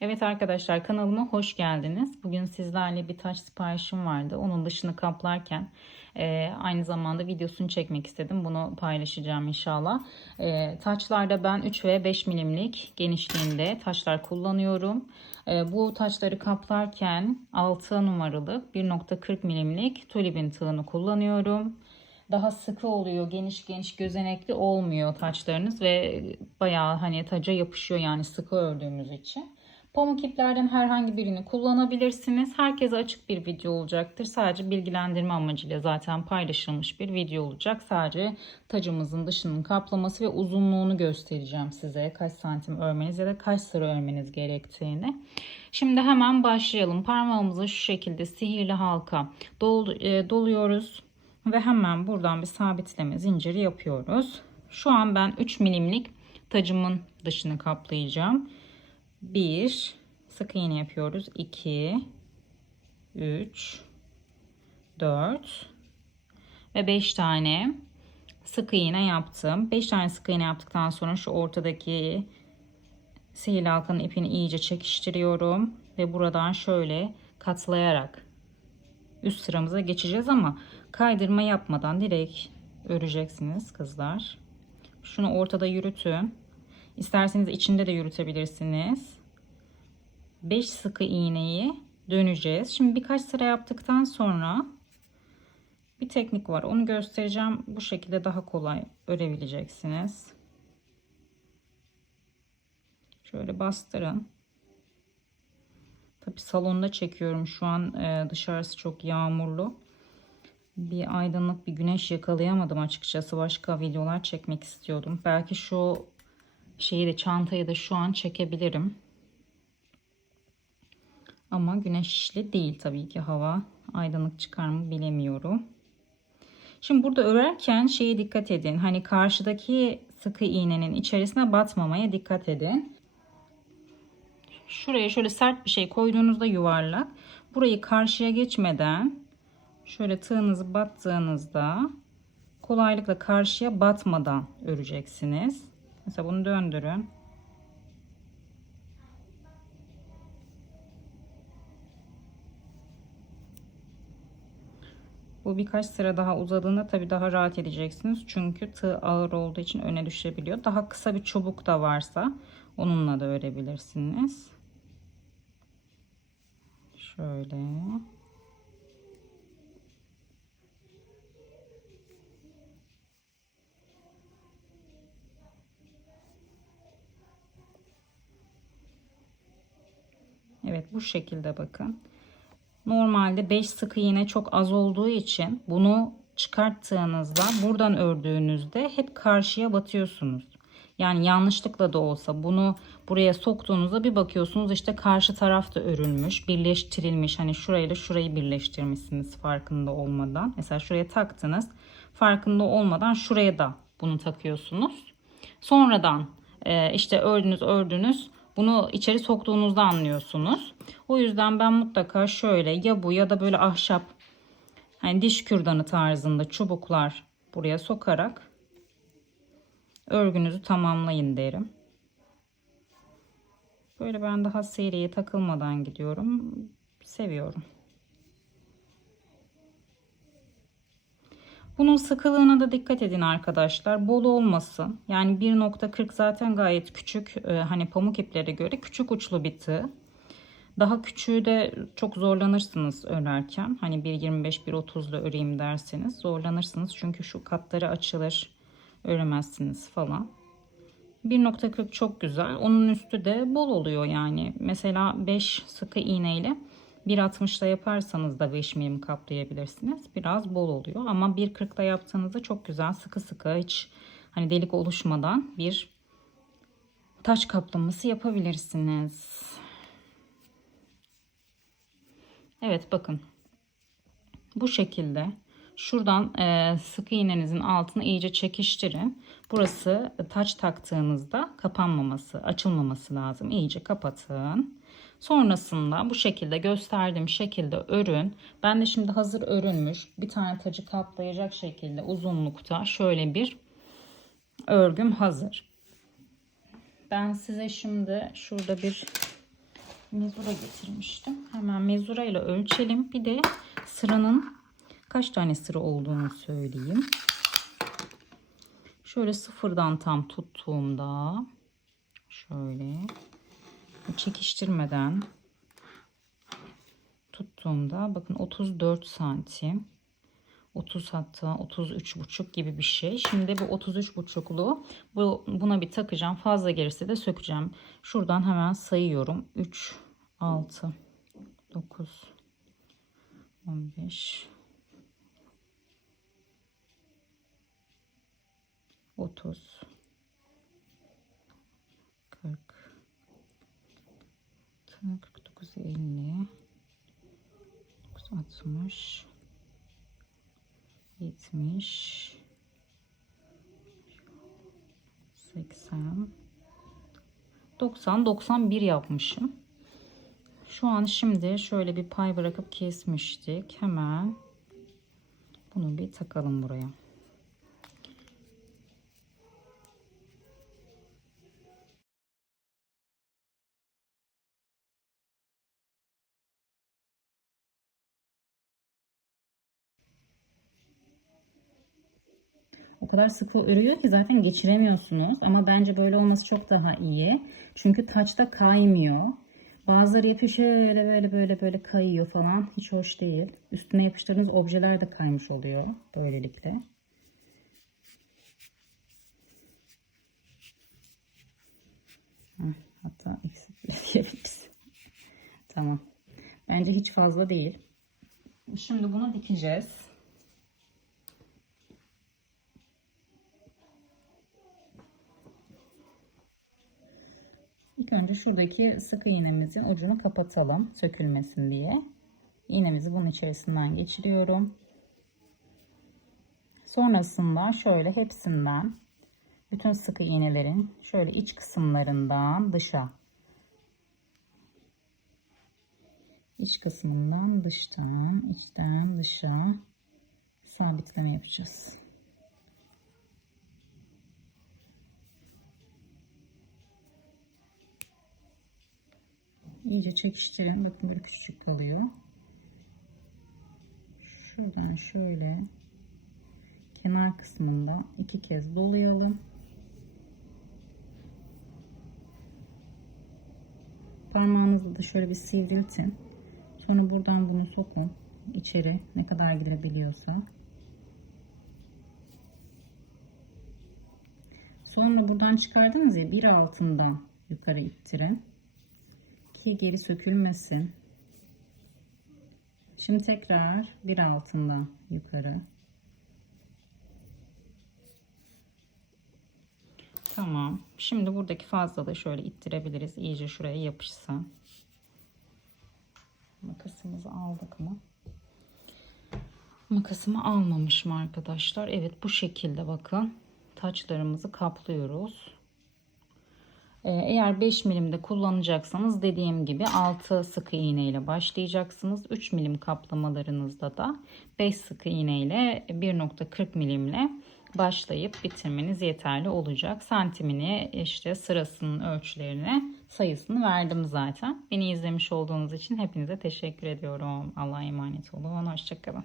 Evet arkadaşlar, kanalıma hoş geldiniz. Bugün sizlerle bir taç siparişim vardı. Onun dışını kaplarken aynı zamanda videosunu çekmek istedim. Bunu paylaşacağım inşallah. Taçlarda ben 3 ve 5 milimlik genişliğinde taçlar kullanıyorum. Bu taçları kaplarken 6 numaralı 1,40 milimlik tulibin tığını kullanıyorum. Daha sıkı oluyor, geniş geniş gözenekli olmuyor taçlarınız ve bayağı hani taca yapışıyor, yani sıkı ördüğümüz için. Pamuk iplerden herhangi birini kullanabilirsiniz. Herkese açık bir video olacaktır. Sadece bilgilendirme amacıyla zaten paylaşılmış bir video olacak. Sadece tacımızın dışının kaplaması ve uzunluğunu göstereceğim size. Kaç santim örmeniz ya da kaç sıra örmeniz gerektiğini. Şimdi hemen başlayalım. Parmağımızı şu şekilde sihirli halka doluyoruz. Ve hemen buradan bir sabitleme zinciri yapıyoruz. Şu an ben 3 milimlik tacımın dışını kaplayacağım. 1 sık iğne yapıyoruz. 2 3 4 ve 5 tane sık iğne yaptım. 5 tane sık iğne yaptıktan sonra şu ortadaki sihirli halkanın ipini iyice çekiştiriyorum ve buradan şöyle katlayarak üst sıramıza geçeceğiz ama kaydırma yapmadan direkt öreceksiniz kızlar. Şunu ortada yürütün. İsterseniz içinde de yürütebilirsiniz. 5 sık iğneyi döneceğiz. Şimdi birkaç sıra yaptıktan sonra bir teknik var. Onu göstereceğim. Bu şekilde daha kolay örebileceksiniz. Şöyle bastırın. Tabii salonda çekiyorum şu an. Dışarısı çok yağmurlu. Bir aydınlık, bir güneş yakalayamadım açıkçası. Başka videolar çekmek istiyordum. Belki şu şeyi de, çantayı da şu an çekebilirim. Ama güneşli değil tabii ki hava. Aydınlık çıkar mı bilemiyorum. Şimdi burada örerken şeye dikkat edin. Hani karşıdaki sıkı iğnenin içerisine batmamaya dikkat edin. Şuraya şöyle sert bir şey koyduğunuzda, yuvarlak, burayı karşıya geçmeden şöyle tığınızı battığınızda kolaylıkla karşıya batmadan öreceksiniz. Mesela bunu döndürün. Bu birkaç sıra daha uzadığında tabii daha rahat edeceksiniz. Çünkü tığ ağır olduğu için öne düşebiliyor. Daha kısa bir çubuk da varsa onunla da örebilirsiniz. Şöyle. Evet, bu şekilde bakın. Normalde 5 sık iğne çok az olduğu için bunu çıkarttığınızda, buradan ördüğünüzde hep karşıya batıyorsunuz. Yani yanlışlıkla da olsa bunu buraya soktuğunuzda bir bakıyorsunuz işte karşı tarafta örülmüş, birleştirilmiş. Hani şurayla şurayı birleştirmişsiniz farkında olmadan. Mesela şuraya taktınız, farkında olmadan şuraya da bunu takıyorsunuz. Sonradan işte ördünüz, bunu içeri soktuğunuzda anlıyorsunuz. O yüzden ben mutlaka şöyle, ya bu ya da böyle ahşap, hani diş kürdanı tarzında çubuklar buraya sokarak örgünüzü tamamlayın derim. Böyle ben daha seriye takılmadan gidiyorum. Seviyorum. Bunun sıkılığına da dikkat edin arkadaşlar. Bol olmasın. Yani 1,40 zaten gayet küçük. Hani pamuk iplere göre küçük uçlu bir tığ. Daha küçüğü de çok zorlanırsınız örerken. Hani 1,25 1,30 ile öreyim derseniz zorlanırsınız. Çünkü şu katları açılır, öremezsiniz falan. 1,40 çok güzel. Onun üstü de bol oluyor yani. Mesela 5 sıkı iğne ile 1,60'da yaparsanız da 5 milim kaplayabilirsiniz. Biraz bol oluyor ama 1,40'da yaptığınızda çok güzel sıkı sıkı, hiç hani delik oluşmadan bir taç kaplaması yapabilirsiniz. Evet, bakın. Bu şekilde şuradan sık iğnenizin altını iyice çekiştirin. Burası taç taktığınızda kapanmaması, açılmaması lazım. İyice kapatın. Sonrasında bu şekilde gösterdiğim şekilde örün. Ben de şimdi hazır örülmüş bir tane tacı kaplayacak şekilde uzunlukta şöyle bir örgüm hazır. Ben size şimdi şurada bir mezura getirmiştim. Hemen mezura ile ölçelim. Bir de sıranın kaç tane sıra olduğunu söyleyeyim. Şöyle sıfırdan tam tuttuğumda şöyle çekiştirmeden tuttuğumda bakın 34 santim. 30 hatta 33,5 gibi bir şey. Şimdi bu 33,5'lu buna bir takacağım. Fazla gelirse de sökeceğim. Şuradan hemen sayıyorum. 3, 6, 9, 15, 30, 40, 49, 50, 60, 70, 80, 90, 91 yapmışım. Şu an şimdi şöyle bir pay bırakıp kesmiştik. Hemen bunu bir takalım buraya. O kadar sıkı örüyor ki zaten geçiremiyorsunuz. Ama bence böyle olması çok daha iyi. Çünkü taçta kaymıyor. Bazıları yapıyor şöyle böyle kayıyor falan. Hiç hoş değil. Üstüne yapıştırdığınız objeler de kaymış oluyor böylelikle. Hatta eksik bile diyebiliriz. Tamam. Bence hiç fazla değil. Şimdi bunu dikeceğiz. İlk önce şuradaki sık iğnemizin ucunu kapatalım sökülmesin diye. İğnemizi bunun içerisinden geçiriyorum. Sonrasında şöyle hepsinden bütün sık iğnelerin şöyle iç kısımlarından dışa, iç kısmından dıştan, içten dışa sabitleme yapacağız. İyice çekiştirin. Bakın böyle küçücük kalıyor. Şuradan şöyle kenar kısmında 2 kez dolayalım. Parmağınızla da şöyle bir sivriltin. Sonra buradan bunu sokun içeri ne kadar girebiliyorsa. Sonra buradan çıkardınız ya, bir altından yukarı ittirin ki geri sökülmesin. Şimdi tekrar bir altından yukarı. Tamam. Şimdi buradaki fazlalığı şöyle ittirebiliriz. İyice şuraya yapışsın. Makasımızı aldık mı? Makasımı almamışım arkadaşlar. Evet, bu şekilde bakın. Taçlarımızı kaplıyoruz. Eğer 5 milimde kullanacaksanız dediğim gibi 6 sık iğne ile başlayacaksınız. 3 milim kaplamalarınızda da 5 sık iğne ile 1,40 milimle başlayıp bitirmeniz yeterli olacak. Santimini, işte sırasının ölçülerini, sayısını verdim zaten. Beni izlemiş olduğunuz için hepinize teşekkür ediyorum. Allah'a emanet olun. Hoşçakalın.